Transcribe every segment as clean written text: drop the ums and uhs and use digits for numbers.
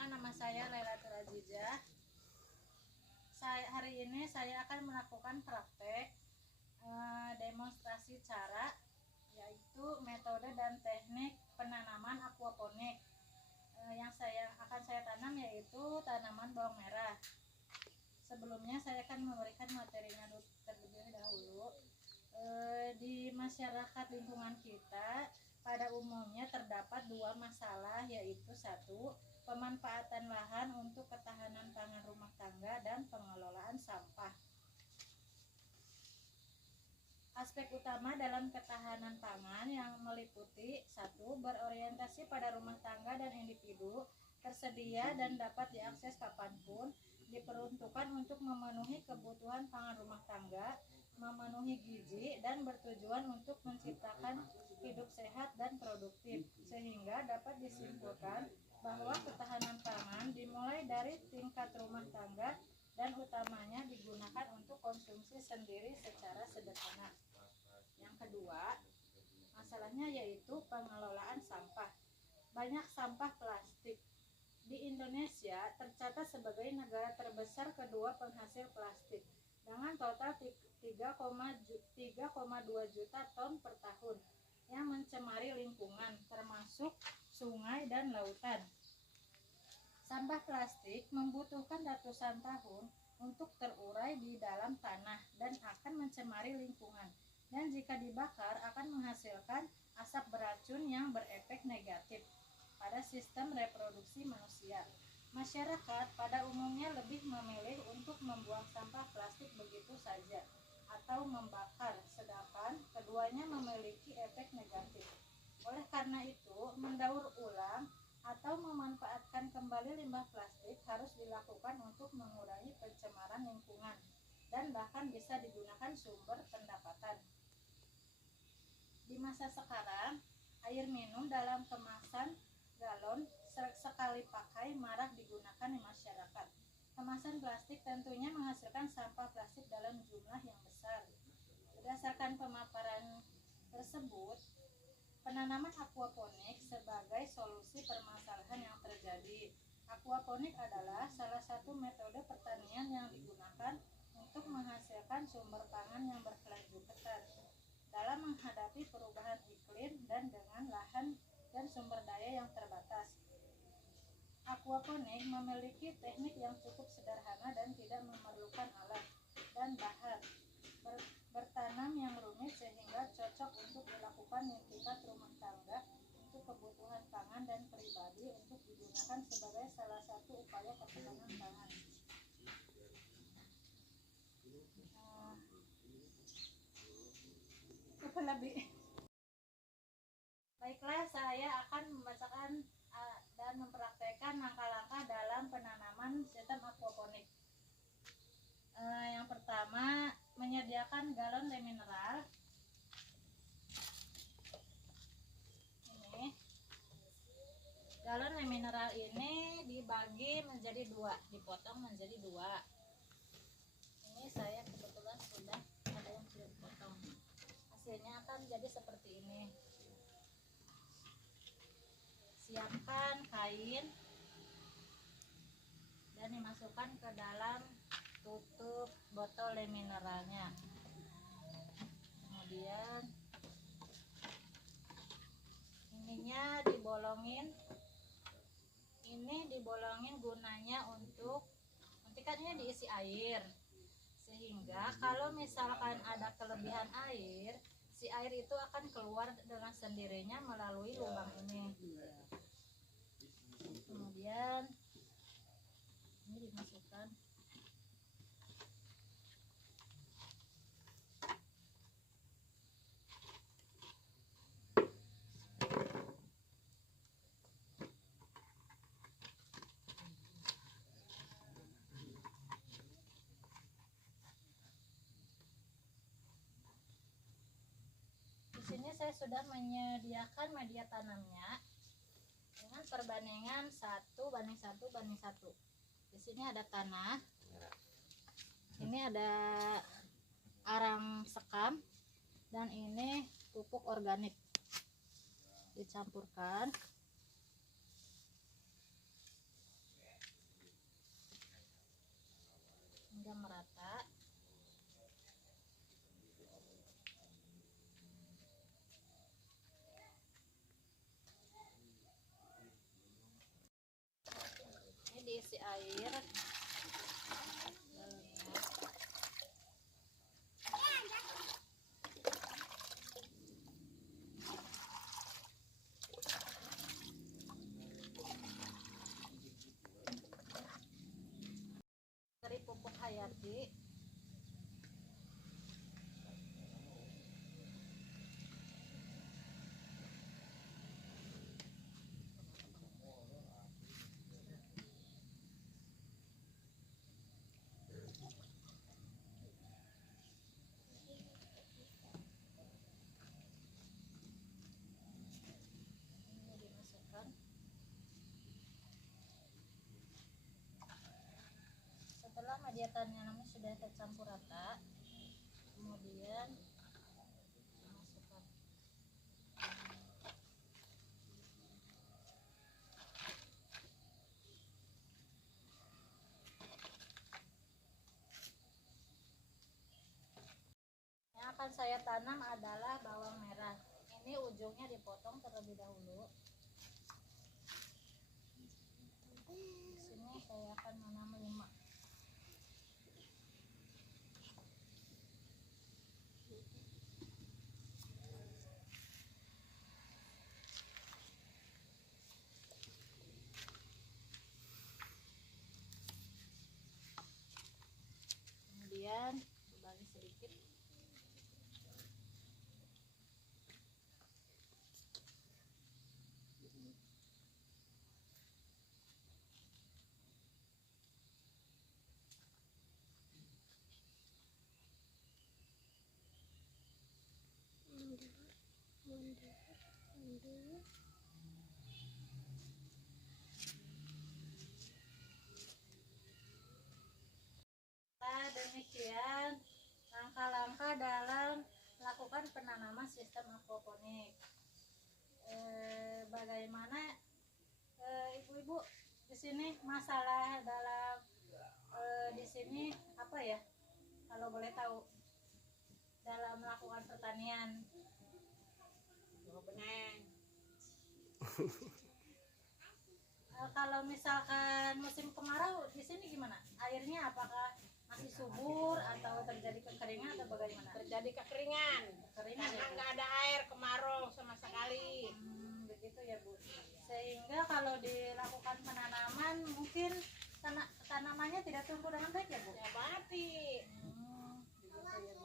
Perkenalkan, nama saya Lailatul Azizah. Hari ini saya akan melakukan praktek demonstrasi cara, yaitu metode dan teknik penanaman aquaponik. Yang akan saya tanam yaitu tanaman bawang merah. Sebelumnya saya akan memberikan materinya terlebih dahulu. Di masyarakat lingkungan kita pada umumnya terdapat dua masalah, yaitu satu, pemanfaatan lahan untuk ketahanan pangan rumah tangga dan pengelolaan sampah. Aspek utama dalam ketahanan pangan yang meliputi satu, berorientasi pada rumah tangga dan individu, tersedia dan dapat diakses kapanpun, diperuntukkan untuk memenuhi kebutuhan pangan rumah tangga, memenuhi gizi, dan bertujuan untuk menciptakan hidup sehat dan produktif, sehingga dapat disimpulkan bahwa ketahanan pangan dimulai dari tingkat rumah tangga dan utamanya digunakan untuk konsumsi sendiri secara sederhana. Yang kedua, masalahnya yaitu pengelolaan sampah. Banyak sampah plastik. Di Indonesia tercatat sebagai negara terbesar kedua penghasil plastik dengan total 3,2 juta ton per tahun yang mencemari lingkungan termasuk sungai dan lautan. Sampah plastik membutuhkan ratusan tahun untuk terurai di dalam tanah dan akan mencemari lingkungan, dan jika dibakar akan menghasilkan asap beracun yang berefek negatif pada sistem reproduksi manusia. Masyarakat pada umumnya lebih memilih untuk membuang sampah plastik begitu saja atau membakar, sedangkan keduanya memiliki efek negatif. Oleh karena itu, mendaur ulang atau memanfaatkan kembali limbah plastik harus dilakukan untuk mengurangi pencemaran lingkungan dan bahkan bisa digunakan sumber pendapatan. Di masa sekarang, air minum dalam kemasan galon sekali pakai marak digunakan di masyarakat. Kemasan plastik tentunya menghasilkan sampah plastik dalam jumlah yang besar. Berdasarkan pemaparan tersebut, penanaman aquaponik sebagai solusi permasalahan yang terjadi. Aquaponik adalah salah satu metode pertanian yang digunakan untuk menghasilkan sumber pangan yang berkelanjutan dalam menghadapi perubahan iklim dan dengan lahan dan sumber daya yang terbatas. Aquaponik memiliki teknik yang cukup sederhana dan tidak memerlukan alat dan bahan bertanam yang rumit, sehingga cocok untuk dilakukan di tingkat rumah tangga untuk kebutuhan pangan dan pribadi untuk digunakan sebagai salah satu upaya ketahanan pangan. Baiklah, saya akan membacakan dan mempraktekkan langkah-langkah dalam penanaman sistem aquaponik. Yang pertama, menyediakan galon mineral. Ini galon mineral ini dibagi menjadi dua, dipotong menjadi dua. Ini saya kebetulan sudah ada yang sudah dipotong. Hasilnya akan jadi seperti ini. Siapkan kain dan dimasukkan ke dalam tutup botol mineralnya. Kemudian ininya dibolongin. Ini dibolongin gunanya untuk, nanti kan ini diisi air, sehingga kalau misalkan ada kelebihan air, si air itu akan keluar dengan sendirinya melalui lubang ini. Kemudian ini dimasukkan. Di sini saya sudah menyediakan media tanamnya dengan perbandingan 1:1:1. Di sini ada tanah, ini ada arang sekam, dan ini pupuk organik. Dicampurkan. air dari pupuk hayati. Setelah media tanamnya sudah tercampur rata, kemudian masukkan yang akan saya tanam adalah bawang merah. Ini ujungnya dipotong terlebih dahulu. Di sini saya akan menanam 5. Kemudian dibagi sedikit. Demikian langkah-langkah dalam melakukan penanaman sistem aquaponik. Bagaimana ibu-ibu di sini masalah dalam di sini apa ya, kalau boleh tahu, dalam melakukan pertanian? Kalau misalkan musim kemarau di sini gimana? Airnya apakah masih subur atau terjadi kekeringan atau bagaimana? Terjadi kekeringan karena ya, nggak ada air, kemarau sama sekali. Begitu ya Bu. Sehingga kalau dilakukan penanaman mungkin tanamannya tidak tumbuh dengan baik ya Bu? Ya mati. Begitu ya Bu.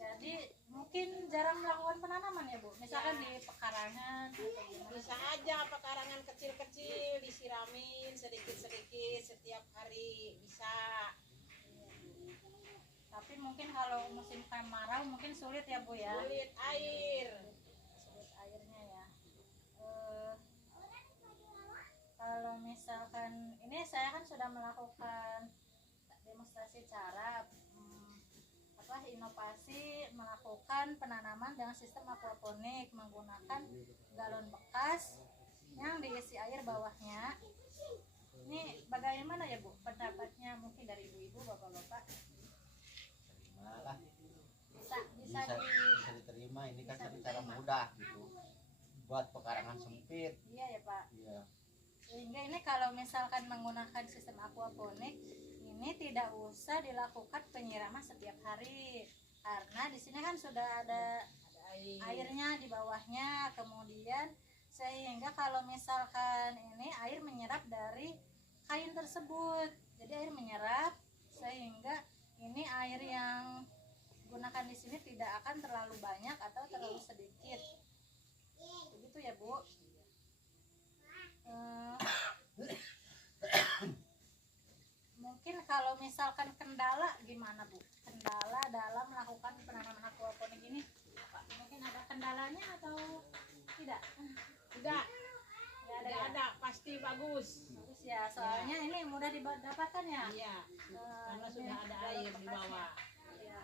Jadi mungkin jarang melakukan penanaman ya Bu? Misalkan Ya, di pekarangan atau gimana? bisa aja pekarangan kecil-kecil disiramin sedikit-sedikit setiap hari bisa. Tapi mungkin kalau musim kemarau mungkin sulit ya Bu ya? Sulit air. Sulit airnya ya. Kalau misalkan ini saya kan sudah melakukan demonstrasi cara inovasi melakukan penanaman dengan sistem aquaponik menggunakan galon bekas yang diisi air bawahnya. Ini bagaimana ya Bu pendapatnya, mungkin dari ibu-ibu, bapak-bapak? Malah Bisa diterima. Ini kan bisa cara diterima. mudah gitu buat pekarangan sempit. Iya ya Pak. Iya. Sehingga ini kalau misalkan menggunakan sistem aquaponik ini tidak usah dilakukan penyiraman setiap hari, karena di sini kan sudah ada airnya di bawahnya. Kemudian sehingga kalau misalkan ini air menyerap dari kain tersebut, jadi air menyerap sehingga ini air yang gunakan di sini tidak akan terlalu banyak atau terlalu sedikit. Begitu ya Bu. Mungkin kalau misalkan kendala gimana Bu? Kendala dalam melakukan penanaman aquaponik ini, mungkin ada kendalanya atau tidak? Tidak. Nggak Tidak ada, pasti bagus. Bagus ya, soalnya ini mudah didapatkan ya. Iya. Karena sudah ada air di bawah. Ya.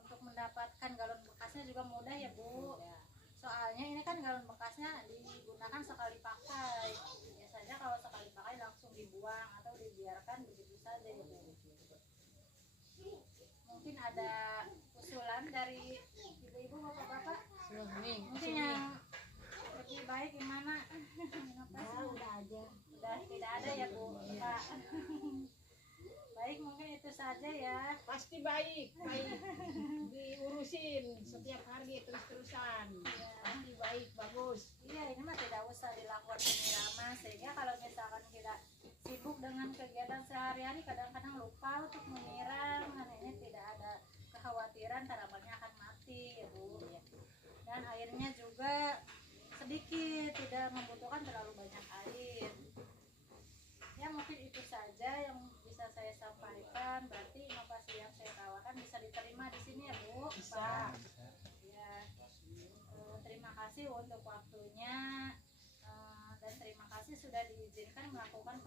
Untuk mendapatkan galon bekasnya juga mudah ya Bu. Ya. Soalnya ini kan galon bekasnya digunakan sekali pakai. Biasanya kalau sekali pakai langsung dibuang atau dibiarkan begitu saja ya Bu. Mungkin ada usulan dari ibu-ibu, bapak-bapak, mungkin yang lebih baik gimana? Udah aja. Udah tidak ada ya Bu. Pak, Baik, mungkin itu saja ya. Pasti baik diurusin setiap hari terus-terusan. Pasti baik, bagus. Iya, ini mah tidak usah dilakukan penyiraman, sehingga kalau misalkan kita sibuk dengan kegiatan sehari-hari kadang-kadang lupa untuk menyiram. Karena ini tidak ada kekhawatiran tanamannya akan mati ya Bu. Dan airnya juga sedikit, tidak membutuhkan terlalu banyak air. Ya mungkin itu saja yang bisa saya sampaikan. Berarti inovasi yang saya tawarkan bisa diterima di sini ya Bu. Bisa. Pak. Ya, terima kasih untuk waktunya, dan terima kasih sudah diizinkan melakukan